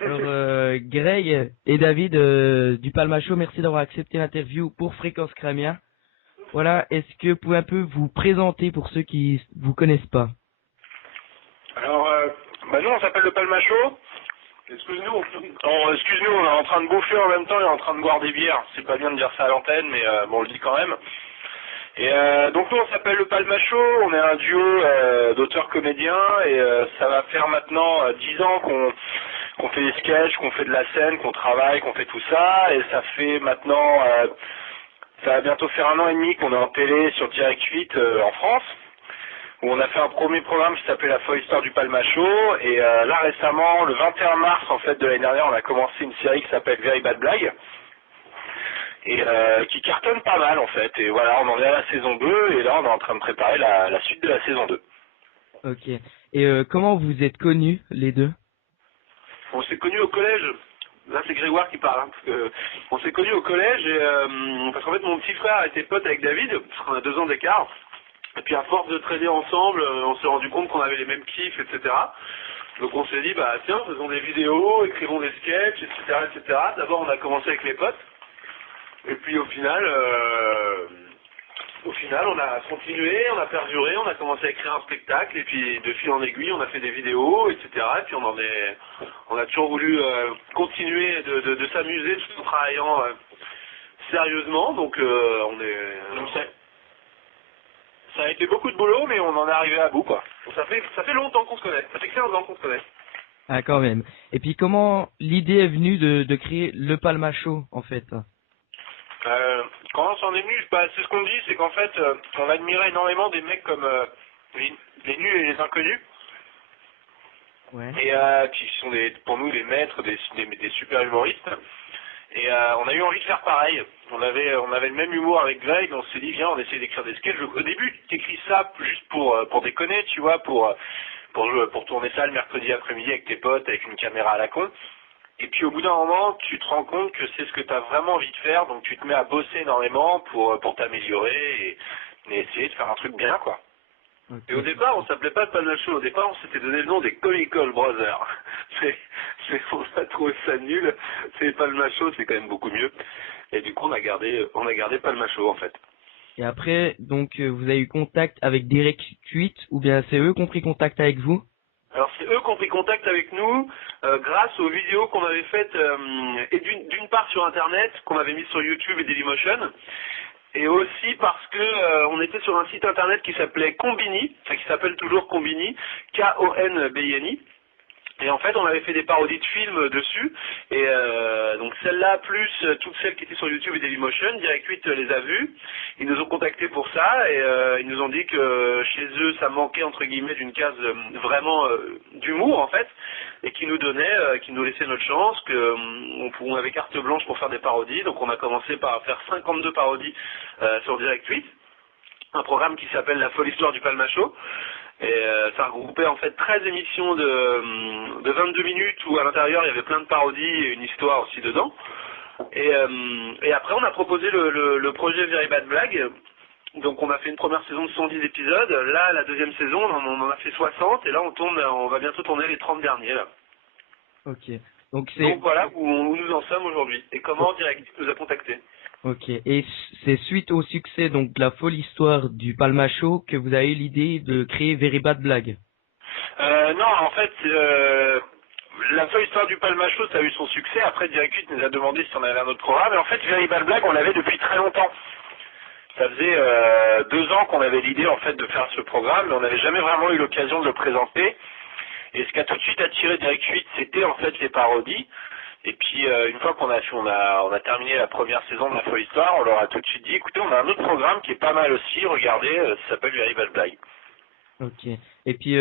Alors, Greg et David du Palma Show, merci d'avoir accepté l'interview pour Fréquence Cramia. Voilà, est-ce que vous pouvez un peu vous présenter pour ceux qui vous connaissent pas? Alors, nous on s'appelle le Palma Show. Excuse-nous, on est en train de bouffer en même temps et en train de boire des bières. C'est pas bien de dire ça à l'antenne, mais bon, on le dit quand même. Et donc nous on s'appelle le Palma Show, on est un duo d'auteurs-comédiens et ça va faire maintenant 10 ans qu'on fait des sketchs, qu'on fait de la scène, qu'on travaille, qu'on fait tout ça. Et ça fait maintenant, ça va bientôt faire 1 an et demi qu'on est en télé sur Direct 8 en France, où on a fait un premier programme qui s'appelait La folle histoire du Palma Show. Et là récemment, le 21 mars en fait de l'année dernière, on a commencé une série qui s'appelle Very Bad Blague et qui cartonne pas mal en fait. Et voilà, on en est à la saison 2 et là on est en train de préparer la suite de la saison 2. Ok. Et comment vous êtes connus, les deux? On s'est connus au collège. Là c'est Grégoire qui parle, hein, parce que on s'est connus au collège et parce qu'en fait mon petit frère était pote avec David, parce qu'on a 2 ans d'écart. Et puis à force de traîner ensemble, on s'est rendu compte qu'on avait les mêmes kiffs, etc. Donc on s'est dit, bah tiens, faisons des vidéos, écrivons des sketchs, etc., etc. D'abord on a commencé avec les potes, et puis au final, on a continué, on a perduré, on a commencé à écrire un spectacle, et puis de fil en aiguille, on a fait des vidéos, etc. Et puis on a toujours voulu continuer de s'amuser tout en travaillant sérieusement. Donc ça a été beaucoup de boulot, mais on en est arrivé à bout, quoi. Donc ça fait longtemps qu'on se connaît. Ça fait 15 ans qu'on se connaît. Ah, quand même. Et puis comment l'idée est venue de créer le Palma Show, en fait? Quand on s'en est venu, c'est ce qu'on dit, c'est qu'en fait, on admirait énormément des mecs comme les nuls et les inconnus, Ouais. et qui sont pour nous les maîtres, des super humoristes. Et on a eu envie de faire pareil. On avait le même humour avec Greg, on s'est dit viens, on essaie d'écrire des sketchs. Au début, tu écris ça juste pour déconner, tu vois, pour tourner ça le mercredi après-midi avec tes potes, avec une caméra à la con. Et puis au bout d'un moment, tu te rends compte que c'est ce que tu as vraiment envie de faire, donc tu te mets à bosser énormément pour t'améliorer et essayer de faire un truc bien, quoi. Et au Ok. départ, on s'appelait pas Palma Show, au départ, on s'était donné le nom des Comical Brothers. On a trouvé ça nul, c'est Palma Show, c'est quand même beaucoup mieux. Et du coup, on a gardé Palma Show, en fait. Et après, donc, vous avez eu contact avec Direct 8, ou bien c'est eux qui ont pris contact avec vous? Alors c'est eux qui ont pris contact avec nous grâce aux vidéos qu'on avait faites et d'une part sur internet qu'on avait mis sur YouTube et Dailymotion, et aussi parce que on était sur un site internet qui s'appelait Combini, enfin qui s'appelle toujours Combini, Konbini. Et en fait, on avait fait des parodies de films dessus, et donc celle-là, plus toutes celles qui étaient sur YouTube et Dailymotion, Direct 8 les a vues, ils nous ont contactés pour ça, et ils nous ont dit que chez eux, ça manquait, entre guillemets, d'une case vraiment d'humour, en fait, et qui nous laissaient notre chance, qu'on avait carte blanche pour faire des parodies, donc on a commencé par faire 52 parodies sur Direct 8, un programme qui s'appelle La folle histoire du Palma Show. Et ça regroupait en fait 13 émissions de 22 minutes où à l'intérieur il y avait plein de parodies et une histoire aussi dedans. Et après on a proposé le projet Very Bad Blague. Donc on a fait une première saison de 110 épisodes. Là la deuxième saison on en a fait 60 et là on va bientôt tourner les 30 derniers là. Ok. Donc Donc voilà où nous en sommes aujourd'hui et comment Direct nous a contactés. Ok. Et c'est suite au succès donc de la folle histoire du Palma Show que vous avez eu l'idée de créer Very Bad Blague? Non, en fait, la folle histoire du Palma Show, ça a eu son succès. Après, Direct 8 nous a demandé si on avait un autre programme. Et en fait, Very Bad Blague, on l'avait depuis très longtemps. Ça faisait 2 ans qu'on avait l'idée en fait de faire ce programme, mais on n'avait jamais vraiment eu l'occasion de le présenter. Et ce qui a tout de suite attiré Direct 8, c'était en fait les parodies. Et puis une fois qu'on a terminé la première saison de la folle histoire, on leur a tout de suite dit, écoutez, on a un autre programme qui est pas mal aussi. Regardez, ça s'appelle Very Bad Blague. Ok. Et puis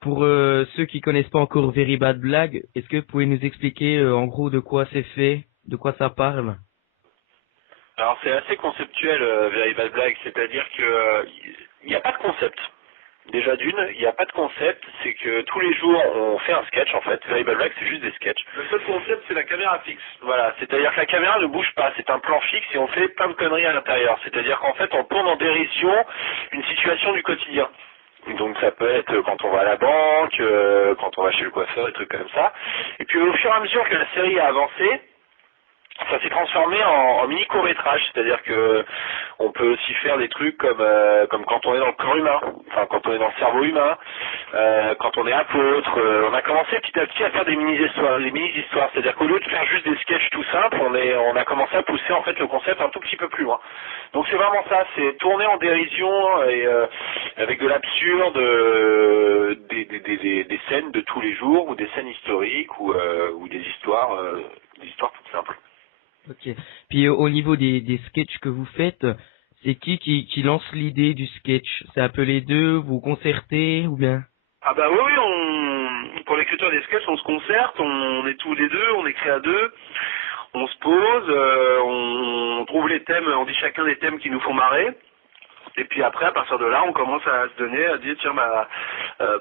pour ceux qui connaissent pas encore Very Bad Blague, est-ce que vous pouvez nous expliquer en gros de quoi c'est fait, de quoi ça parle? Alors c'est assez conceptuel, Very Bad Blague, c'est-à-dire que il n'y a pas de concept. Déjà d'une, il n'y a pas de concept, c'est que tous les jours on fait un sketch en fait. Very Bad Blague c'est juste des sketchs. Le seul concept c'est la caméra fixe. Voilà, c'est-à-dire que la caméra ne bouge pas, c'est un plan fixe et on fait plein de conneries à l'intérieur. C'est-à-dire qu'en fait on tourne en dérision une situation du quotidien. Donc ça peut être quand on va à la banque, quand on va chez le coiffeur, des trucs comme ça. Et puis au fur et à mesure que la série a avancé, ça s'est transformé en mini court-métrage, c'est-à-dire que on peut aussi faire des trucs comme quand on est dans le corps humain, enfin quand on est dans le cerveau humain, quand on est apôtre. On a commencé petit à petit à faire des mini-histoires, c'est-à-dire qu'au lieu de faire juste des sketchs tout simples, on a commencé à pousser en fait le concept un tout petit peu plus loin. Donc c'est vraiment ça, c'est tourner en dérision et avec de l'absurde, des scènes de tous les jours ou des scènes historiques ou des histoires toutes simples. Ok. Puis au niveau des sketchs que vous faites, c'est qui lance l'idée du sketch? C'est un peu les deux, vous concertez ou bien? Ah bah oui, pour l'écriture des sketchs, on se concerte, on est tous les deux, on écrit à deux, on se pose, on trouve les thèmes, on dit chacun des thèmes qui nous font marrer. Et puis après, à partir de là, on commence à se donner, à dire, tiens,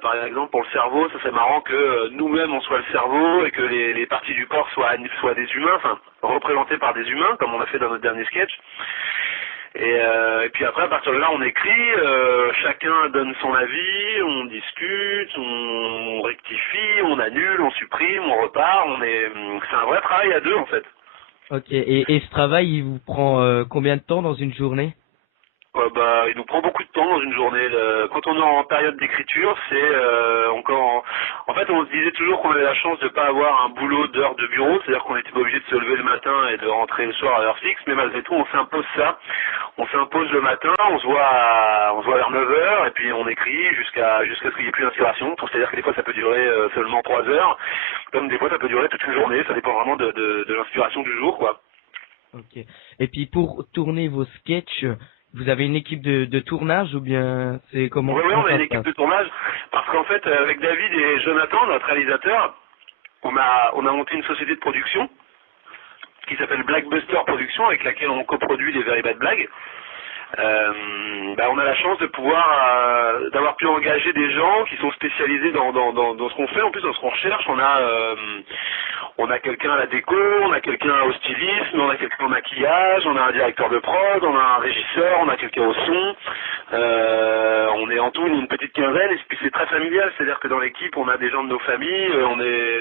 par exemple, pour le cerveau, ça serait marrant que nous-mêmes, on soit le cerveau et que les parties du corps soient des humains, enfin, représentées par des humains, comme on a fait dans notre dernier sketch. Et puis après, à partir de là, on écrit, chacun donne son avis, on discute, on rectifie, on annule, on supprime, on repart, c'est un vrai travail à deux, en fait. Ok. Et ce travail, il vous prend combien de temps dans une journée? Il nous prend beaucoup de temps dans une journée. Quand on est en période d'écriture, c'est encore. En fait, on se disait toujours qu'on avait la chance de pas avoir un boulot d'heures de bureau, c'est-à-dire qu'on n'était pas obligé de se lever le matin et de rentrer le soir à l'heure fixe, mais malgré tout, on s'impose ça. On s'impose le matin, on se voit vers 9 heures et puis on écrit jusqu'à ce qu'il n'y ait plus d'inspiration. C'est-à-dire que des fois, ça peut durer seulement 3 heures, comme des fois, ça peut durer toute une journée. Ça dépend vraiment de l'inspiration du jour, quoi. Ok. Et puis pour tourner vos sketchs, vous avez une équipe de tournage ou bien c'est comment? Oui, Comment on a ça une se équipe passe? de tournage parce qu'en fait, avec David et Jonathan, notre réalisateur, on a monté une société de production qui s'appelle Blackbuster Productions avec laquelle on coproduit les Very Bad Blagues. On a la chance de pouvoir d'avoir pu engager des gens qui sont spécialisés dans ce qu'on fait, en plus dans ce qu'on recherche. On a quelqu'un à la déco, on a quelqu'un au stylisme, on a quelqu'un au maquillage, on a un directeur de prod, on a un régisseur, on a quelqu'un au son. On est en tout une petite quinzaine et puis c'est très familial, c'est-à-dire que dans l'équipe on a des gens de nos familles,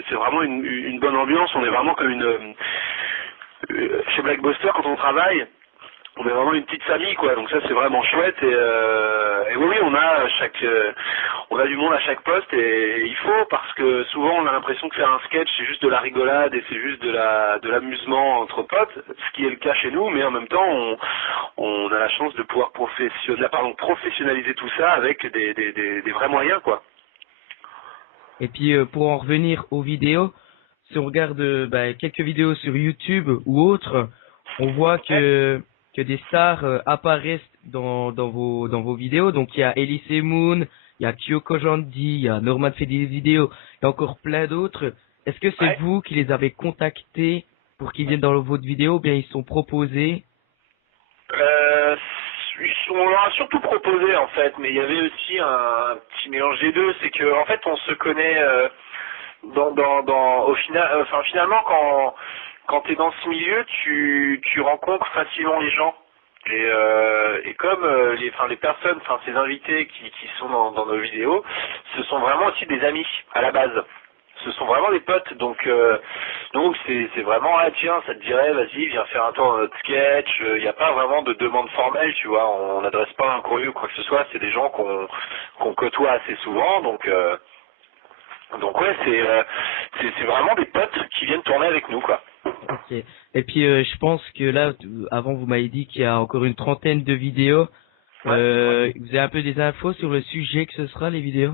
c'est vraiment une bonne ambiance, on est vraiment comme chez Blackbuster quand on travaille. On est vraiment une petite famille, quoi. Donc ça, c'est vraiment chouette. Et oui, on a du monde à chaque poste et il faut parce que souvent on a l'impression que faire un sketch c'est juste de la rigolade et c'est juste de l'amusement entre potes, ce qui est le cas chez nous. Mais en même temps, on a la chance de pouvoir professionnaliser tout ça avec des vrais moyens, quoi. Et puis pour en revenir aux vidéos, si on regarde quelques vidéos sur YouTube ou autres, on voit que des stars apparaissent dans vos vidéos. Donc il y a Elise Moon, il y a Kyoko Jandi, il y a Norman fait des vidéos, il y a encore plein d'autres. Est-ce que c'est vous qui les avez contactés pour qu'ils viennent dans votre vidéo ou bien ils sont proposés? On leur a surtout proposé en fait, mais il y avait aussi un petit mélange des deux, c'est que en fait on se connaît au final, finalement quand tu es dans ce milieu, tu rencontres facilement les gens. Et comme les personnes, ces invités qui sont dans nos vidéos, ce sont vraiment aussi des amis à la base. Ce sont vraiment des potes, donc c'est vraiment tiens, ça te dirait, vas-y, viens faire un tour dans notre sketch. Il n'y a pas vraiment de demande formelle, tu vois. On n'adresse pas un courrier ou quoi que ce soit. C'est des gens qu'on côtoie assez souvent, donc ouais, c'est vraiment des potes qui viennent tourner avec nous, quoi. Ok. Et puis je pense que là, avant vous m'avez dit qu'il y a encore une trentaine de vidéos. Vous avez un peu des infos sur le sujet que ce sera les vidéos?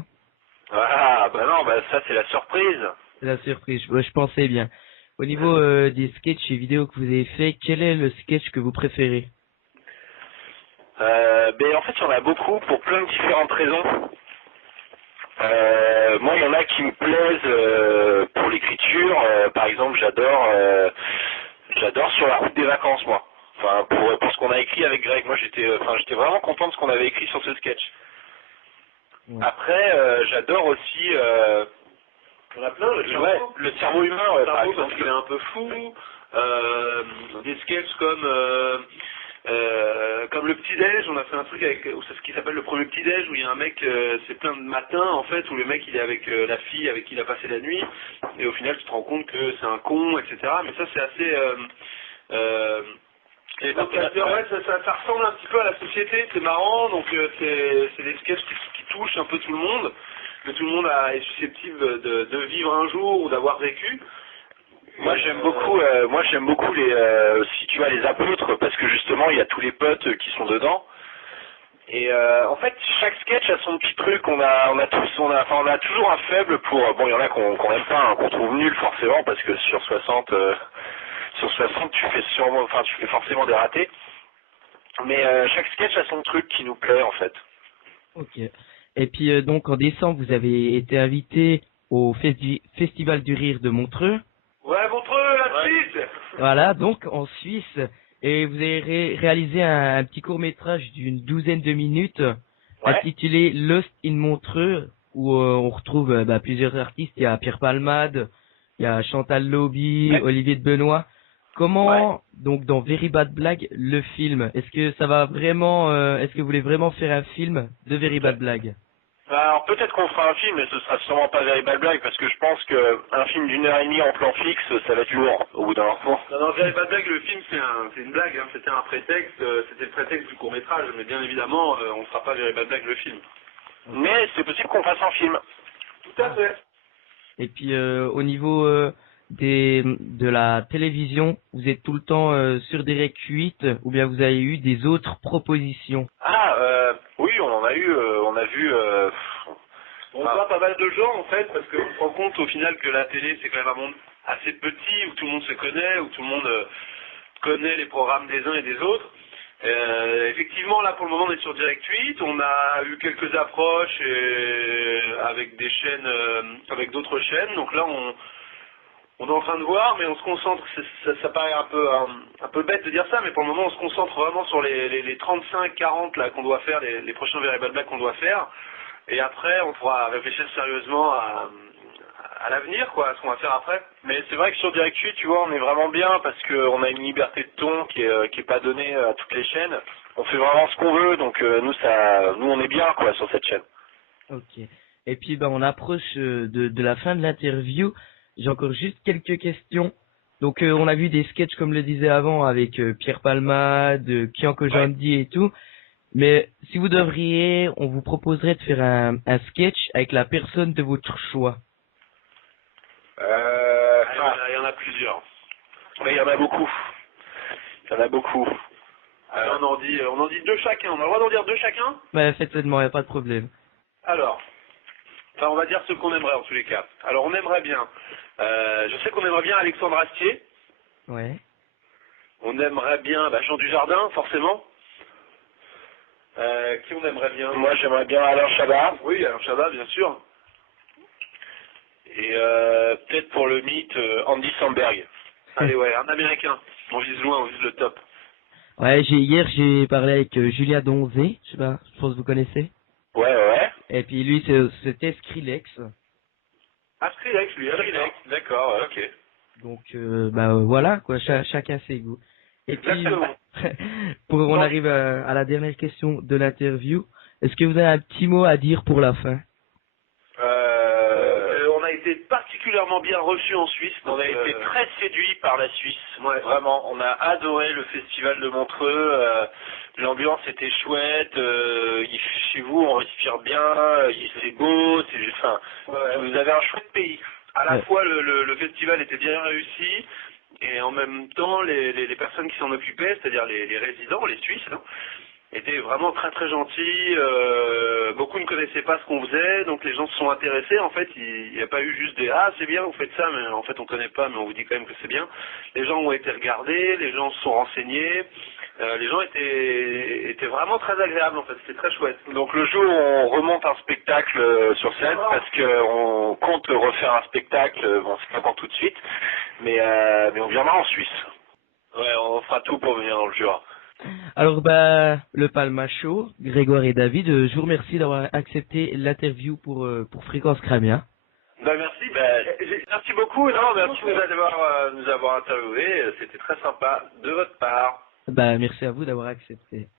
Ah non, ça c'est la surprise. C'est la surprise, je pensais bien. Au niveau des sketchs et vidéos que vous avez fait, quel est le sketch que vous préférez? En fait, il y en a beaucoup pour plein de différentes raisons. Moi, il y en a qui me plaisent pour l'écriture. Par exemple, j'adore sur la route des vacances, moi. Enfin, pour ce qu'on a écrit avec Greg. Moi, j'étais vraiment content de ce qu'on avait écrit sur ce sketch. Ouais. Après, j'adore aussi. On a plein, le cerveau humain, par exemple. Parce qu'il est un peu fou. Des sketchs comme Comme le petit-déj, on a fait un truc avec c'est ce qui s'appelle le premier petit-déj, où il y a un mec, c'est plein de matins en fait, où le mec il est avec la fille avec qui il a passé la nuit, et au final tu te rends compte que c'est un con, etc. Mais ça c'est assez... et donc, ouais, ça ressemble un petit peu à la société, c'est marrant, donc c'est des sketchs qui touchent un peu tout le monde, que tout le monde est susceptible de vivre un jour ou d'avoir vécu. Moi j'aime beaucoup les si tu vois les apôtres parce que justement il y a tous les potes qui sont dedans et en fait chaque sketch a son petit truc. On a toujours un faible pour bon il y en a qu'on aime pas, hein, qu'on trouve nul forcément parce que sur 60 tu fais forcément des ratés, mais chaque sketch a son truc qui nous plaît en fait. Ok. Et puis donc en décembre, vous avez été invité au Festival du Rire de Montreux. Ouais, Montreux, la Suisse. Voilà, donc en Suisse. Et vous avez réalisé un petit court-métrage d'une 12aine de minutes intitulé Lost in Montreux, où on retrouve plusieurs artistes. Il y a Pierre Palmade, il y a Chantal Lobby, Olivier de Benoît. Comment, donc dans Very Bad Blague, le film, est-ce que ça va vraiment, est-ce que vous voulez vraiment faire un film de Very Bad Blague? Alors peut-être qu'on fera un film, mais ce sera sûrement pas Very Bad Blague, parce que je pense qu'un film d'1h30 en plan fixe, ça va être lourd au bout d'un moment. Non, Very Bad Blague, le film c'est une blague, hein. C'était un prétexte, c'était le prétexte du court-métrage, mais bien évidemment on ne fera pas Very Bad Blague le film. Mais c'est possible qu'on fasse un film. Tout à fait. Et puis au niveau de la télévision, vous êtes tout le temps sur des Rec 8 ou bien vous avez eu des autres propositions? Oui, on a vu. On voit pas mal de gens en fait, parce qu'on se rend compte au final que la télé c'est quand même un monde assez petit, où tout le monde se connaît, où tout le monde connaît les programmes des uns et des autres. Effectivement, là pour le moment on est sur Direct 8, on a eu quelques approches avec des chaînes, avec d'autres chaînes, donc là on est en train de voir, mais on se concentre, ça paraît un peu bête de dire ça, mais pour le moment on se concentre vraiment sur les 35-40 là qu'on doit faire, les prochains Very Bad Blague qu'on doit faire, et après on pourra réfléchir sérieusement à l'avenir, quoi, à ce qu'on va faire après. Mais c'est vrai que sur Direct 8, tu vois, on est vraiment bien parce qu'on a une liberté de ton qui est pas donnée à toutes les chaînes. On fait vraiment ce qu'on veut, donc nous on est bien quoi sur cette chaîne. Ok. Et puis on approche de la fin de l'interview. J'ai encore juste quelques questions. Donc on a vu des sketchs comme le disais avant avec Pierre Palmade, Kianko Jandy et tout. Mais si vous devriez, on vous proposerait de faire un sketch avec la personne de votre choix. Il y en a plusieurs. Mais il y en a beaucoup. On en dit deux chacun. On a le droit d'en dire deux chacun? Faites-le-moi, il n'y a pas de problème. Alors, on va dire ce qu'on aimerait en tous les cas. Alors on aimerait bien, je sais qu'on aimerait bien Alexandre Astier. Ouais. On aimerait bien Jean Dujardin, forcément. Qui on aimerait bien? Moi j'aimerais bien Alain Chabat. Oui, Alain Chabat, bien sûr. Et peut-être pour le mythe, Andy Samberg. Allez, ouais, un Américain. On vise loin, on vise le top. Ouais, hier j'ai parlé avec Julien Donzé, je sais pas, je pense que vous connaissez. Ouais. Et puis lui c'était Skrillex. Ah, Skrillex, lui, Skrillex. D'accord, ok. Donc voilà quoi, chacun ses goûts. Et puis Exactement. on arrive à la dernière question de l'interview. Est-ce que vous avez un petit mot à dire pour la fin? On a été particulièrement bien reçus en Suisse. On a été très séduits par la Suisse. Ouais. Vraiment, on a adoré le festival de Montreux. L'ambiance était chouette. Chez vous, on respire bien. C'est beau. Vous avez un chouette pays. À la fois, le festival était bien réussi. Et en même temps, les personnes qui s'en occupaient, c'est-à-dire les résidents, les Suisses, hein, étaient vraiment très très gentils. Beaucoup ne connaissaient pas ce qu'on faisait, donc les gens se sont intéressés. En fait, il n'y a pas eu juste des c'est bien, vous faites ça, mais en fait on connaît pas, mais on vous dit quand même que c'est bien. Les gens ont été regardés, les gens se sont renseignés. Les gens étaient vraiment très agréables en fait, c'était très chouette. Donc le jour où on remonte un spectacle sur scène, parce qu'on compte refaire un spectacle, bon c'est pas encore tout de suite, mais on viendra en Suisse. Ouais, on fera tout pour venir dans le Jura. Alors le Palma Show, Grégoire et David, je vous remercie d'avoir accepté l'interview pour Fréquence Cramia. Merci, merci beaucoup, merci de nous avoir interviewés, c'était très sympa de votre part. Bah, merci à vous d'avoir accepté.